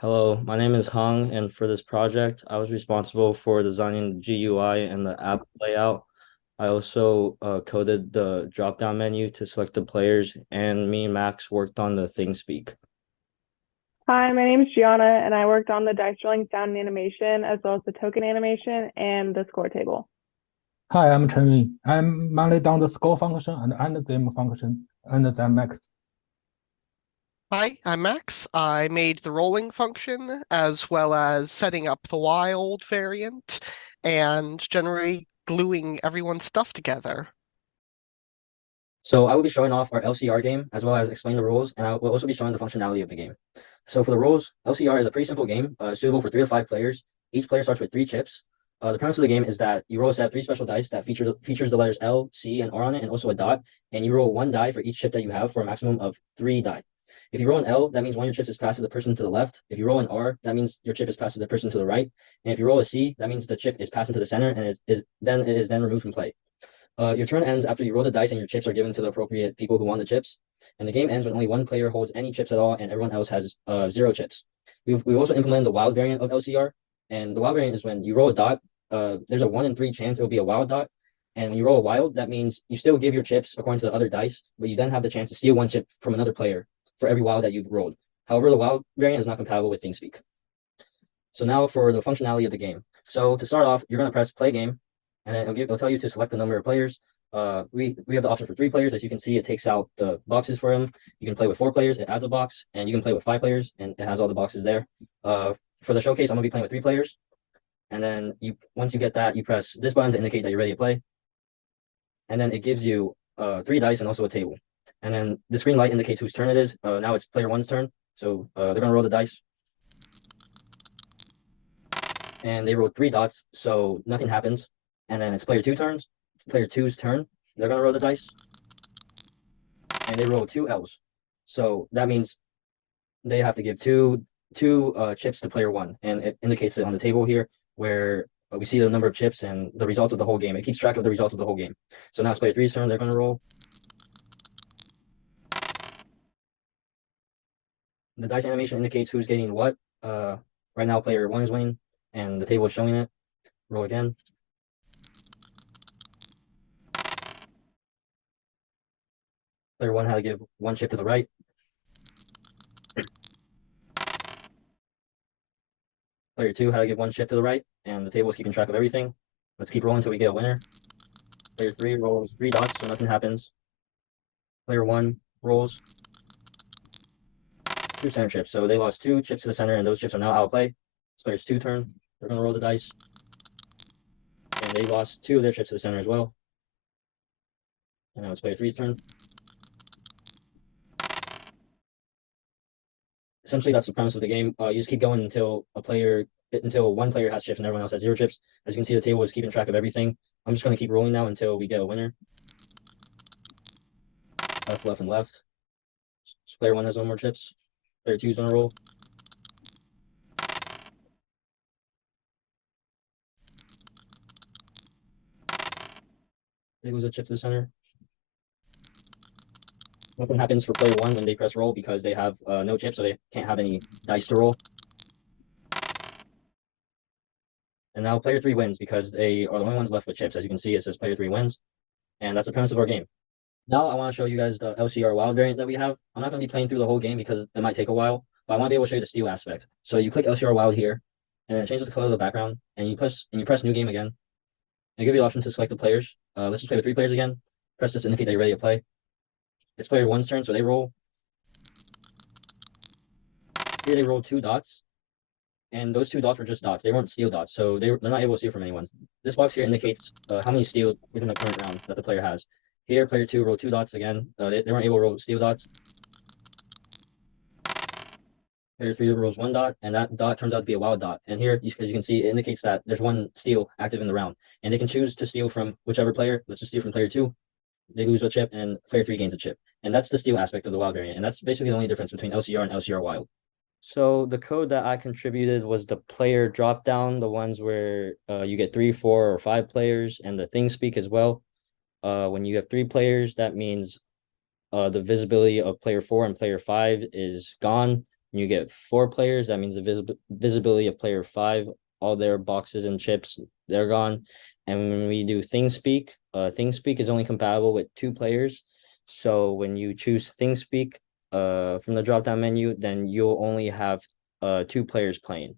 Hello, my name is Hung, and for this project, I was responsible for designing the GUI and the app layout. I also coded the drop-down menu to select the players, and me and Max worked on the ThingSpeak. Hi, my name is Gianna, and I worked on the dice rolling sound and animation, as well as the token animation and the score table. Hi, I'm Chen Wing. I'm mainly done the score function and end game function, and then Max. Hi, I'm Max. I made the rolling function as well as setting up the wild variant and generally gluing everyone's stuff together. So I will be showing off our LCR game as well as explain the rules, and I will also be showing the functionality of the game. So for the rules, LCR is a pretty simple game, suitable for 3 to 5 players. Each player starts with 3 chips. The premise of the game is that you roll a set of 3 special dice that features the letters L, C, and R on it, and also a dot. And you roll 1 die for each chip that you have for a maximum of 3 die. If you roll an L, that means one of your chips is passed to the person to the left. If you roll an R, that means your chip is passed to the person to the right. And if you roll a C, that means the chip is passed into the center and it is then removed from play. Your turn ends after you roll the dice and your chips are given to the appropriate people who want the chips. And the game ends when only one player holds any chips at all and everyone else has 0 chips. We've also implemented the wild variant of LCR. And the wild variant is when you roll a dot, there's a 1 in 3 chance it will be a wild dot. And when you roll a wild, that means you still give your chips according to the other dice, but you then have the chance to steal 1 chip from another player for every wild that you've rolled. However, the wild variant is not compatible with ThingSpeak. So now for the functionality of the game. So to start off, you're going to press play game, and then it'll tell you to select the number of players. We have the option for 3 players. As you can see, it takes out the boxes for them. You can play with 4 players, it adds a box, and you can play with 5 players, and it has all the boxes there. For the showcase, I'm gonna be playing with 3 players. And then once you get that, you press this button to indicate that you're ready to play. And then it gives you 3 dice and also a table. And then this green light indicates whose turn it is. Now it's player 1's turn. So they're gonna roll the dice. And they rolled 3 dots, so nothing happens. And then it's player 2 turns. Player 2's turn. They're gonna roll the dice. And they roll 2 L's. So that means they have to give two chips to player 1. And it indicates it on the table here where we see the number of chips and the results of the whole game. It keeps track of the results of the whole game. So now it's player 3's turn. They're gonna roll. The dice animation indicates who's getting what. Right now player 1 is winning and the table is showing it. Roll again. Player 1 had to give 1 chip to the right. Player 2 had to give 1 chip to the right, and the table is keeping track of everything. Let's keep rolling until we get a winner. Player 3 rolls 3 dots, so nothing happens. Player 1 rolls 2 center chips, so they lost 2 chips to the center, and those chips are now out of play. It's player's 2 turn. They're gonna roll the dice, and they lost 2 of their chips to the center as well. And now it's player 3's turn. Essentially, that's the premise of the game. You just keep going until one player has chips and everyone else has 0 chips. As you can see, the table is keeping track of everything. I'm just going to keep rolling now until we get a winner. Left, and left. So player 1 has no more chips. Player 2 is going to roll. They lose a chip to the center. Nothing happens for player 1 when they press roll because they have no chips, so they can't have any dice to roll. And now player 3 wins because they are the only ones left with chips. As you can see, it says player 3 wins. And that's the premise of our game. Now I want to show you guys the LCR wild variant that we have. I'm not going to be playing through the whole game because it might take a while, but I want to be able to show you the steal aspect. So you click LCR wild here, and then it changes the color of the background, and you press new game again. And it gives you the option to select the players. Let's just play with 3 players again. Press this to indicate that you're ready to play. It's player 1's turn, so they roll. Here they roll 2 dots. And those 2 dots were just dots. They weren't steal dots, so they're not able to steal from anyone. This box here indicates how many steal within the current round that the player has. Here, player 2 rolled 2 dots again. They weren't able to roll steal dots. Player 3 rolls 1 dot, and that dot turns out to be a wild dot. And here, as you can see, it indicates that there's 1 steal active in the round. And they can choose to steal from whichever player. Let's just steal from player 2. They lose a chip, and player 3 gains a chip. And that's the steal aspect of the wild variant. And that's basically the only difference between LCR and LCR wild. So the code that I contributed was the player drop down, the ones where you get 3, 4, or 5 players, and the ThingSpeak as well. When you have 3 players, that means the visibility of player 4 and player 5 is gone. You get 4 players. That means the visibility of player 5, all their boxes and chips, they're gone. And when we do ThingSpeak, ThingSpeak is only compatible with 2 players. So when you choose ThingSpeak from the drop-down menu, then you'll only have 2 players playing.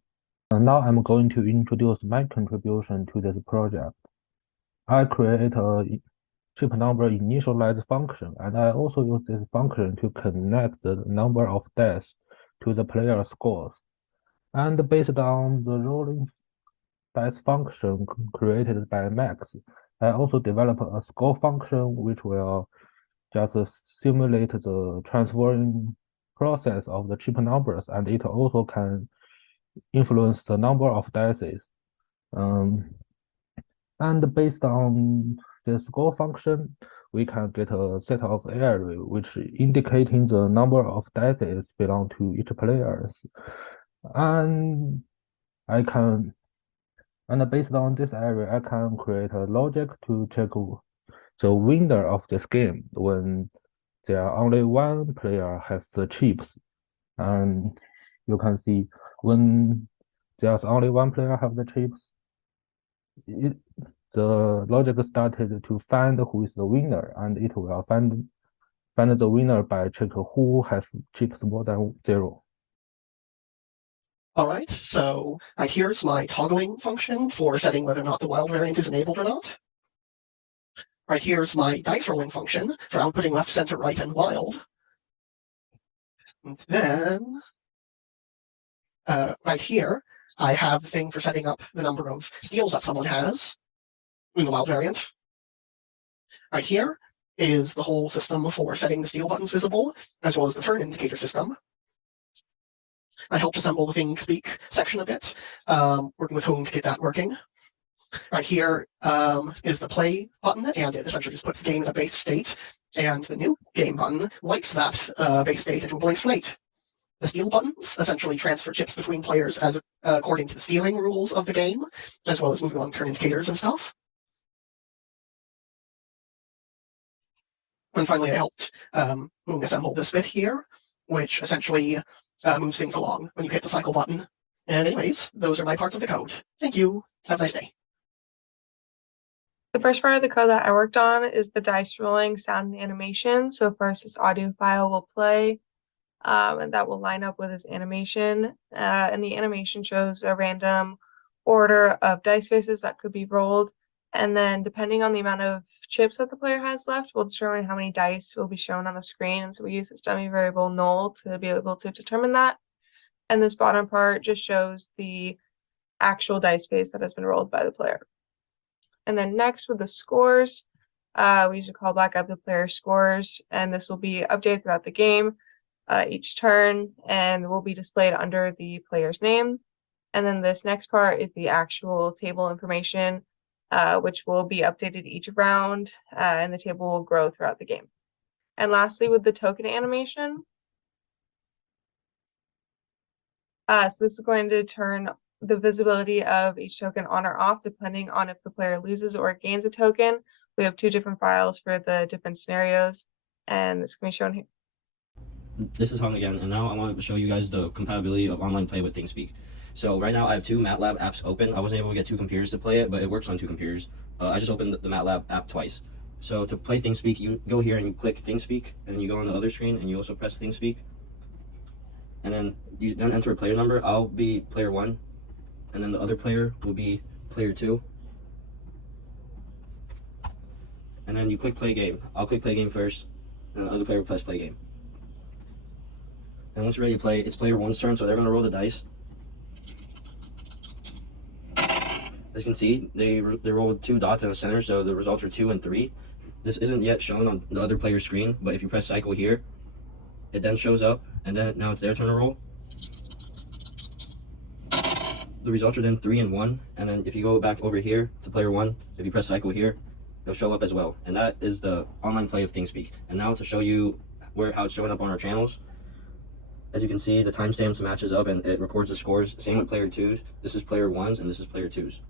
Now I'm going to introduce my contribution to this project. I create a chip number initialize function, and I also use this function to connect the number of dice to the player scores. And based on the rolling dice function created by Max, I also develop a score function which will just simulate the transferring process of the chip numbers, and it also can influence the number of dices. And based on the score function, we can get a set of array which indicating the number of dices belong to each players. And based on this array, I can create a logic to check the winner of this game when there are only one player has the chips. And you can see when there's only one player have the chips, the logic started to find who is the winner, and it will find the winner by check who has chips more than 0. All right, so here's my toggling function for setting whether or not the wild variant is enabled or not. Right, here's my dice rolling function for outputting left, center, right, and wild. And then, right here, I have the thing for setting up the number of steals that someone has in the wild variant. Right here is the whole system for setting the steal buttons visible, as well as the turn indicator system. I helped assemble the ThingSpeak section a bit, working with Home to get that working. Right here is the play button, and it essentially just puts the game in a base state, and the new game button wipes that base state into a blank slate. The steal buttons essentially transfer chips between players as according to the stealing rules of the game, as well as moving along turn indicators and stuff. And finally, I helped Boom assemble this bit here, which essentially moves things along when you hit the cycle button. And anyways, those are my parts of the code. Thank you. Have a nice day. The first part of the code that I worked on is the dice rolling sound and animation. So first this audio file will play, and that will line up with this animation. And the animation shows a random order of dice faces that could be rolled. And then depending on the amount of chips that the player has left will determine how many dice will be shown on the screen. And so we use this dummy variable null to be able to determine that. And this bottom part just shows the actual dice face that has been rolled by the player. And then next with the scores, we usually call back up the player scores, and this will be updated throughout the game each turn and will be displayed under the player's name. And then this next part is the actual table information, which will be updated each round, and the table will grow throughout the game. And lastly, with the token animation, so this is going to turn the visibility of each token on or off depending on if the player loses or gains a token. We have 2 different files for the different scenarios, and this can be shown here. This is Hung again, and now I want to show you guys the compatibility of online play with ThingSpeak. So right now I have 2 MATLAB apps open. I wasn't able to get 2 computers to play it, but it works on 2 computers. I just opened the MATLAB app twice. So to play ThingSpeak, you go here and you click ThingSpeak, and then you go on the other screen and you also press ThingSpeak. And then you then enter a player number. I'll be player 1, and then the other player will be player 2. And then you click play game. I'll click play game first, and the other player will press play game. And once you're ready to play, it's player 1's turn, so they're going to roll the dice. As you can see, they rolled 2 dots in the center, so the results are 2 and 3. This isn't yet shown on the other player's screen, but if you press cycle here, it then shows up, and then now it's their turn to roll. The results are then 3 and 1, and then if you go back over here to player 1, if you press cycle here, it'll show up as well. And that is the online play of ThingSpeak. And now to show you how it's showing up on our channels, as you can see, the timestamps matches up and it records the scores. Same with player 2's. This is player 1's and this is player 2's.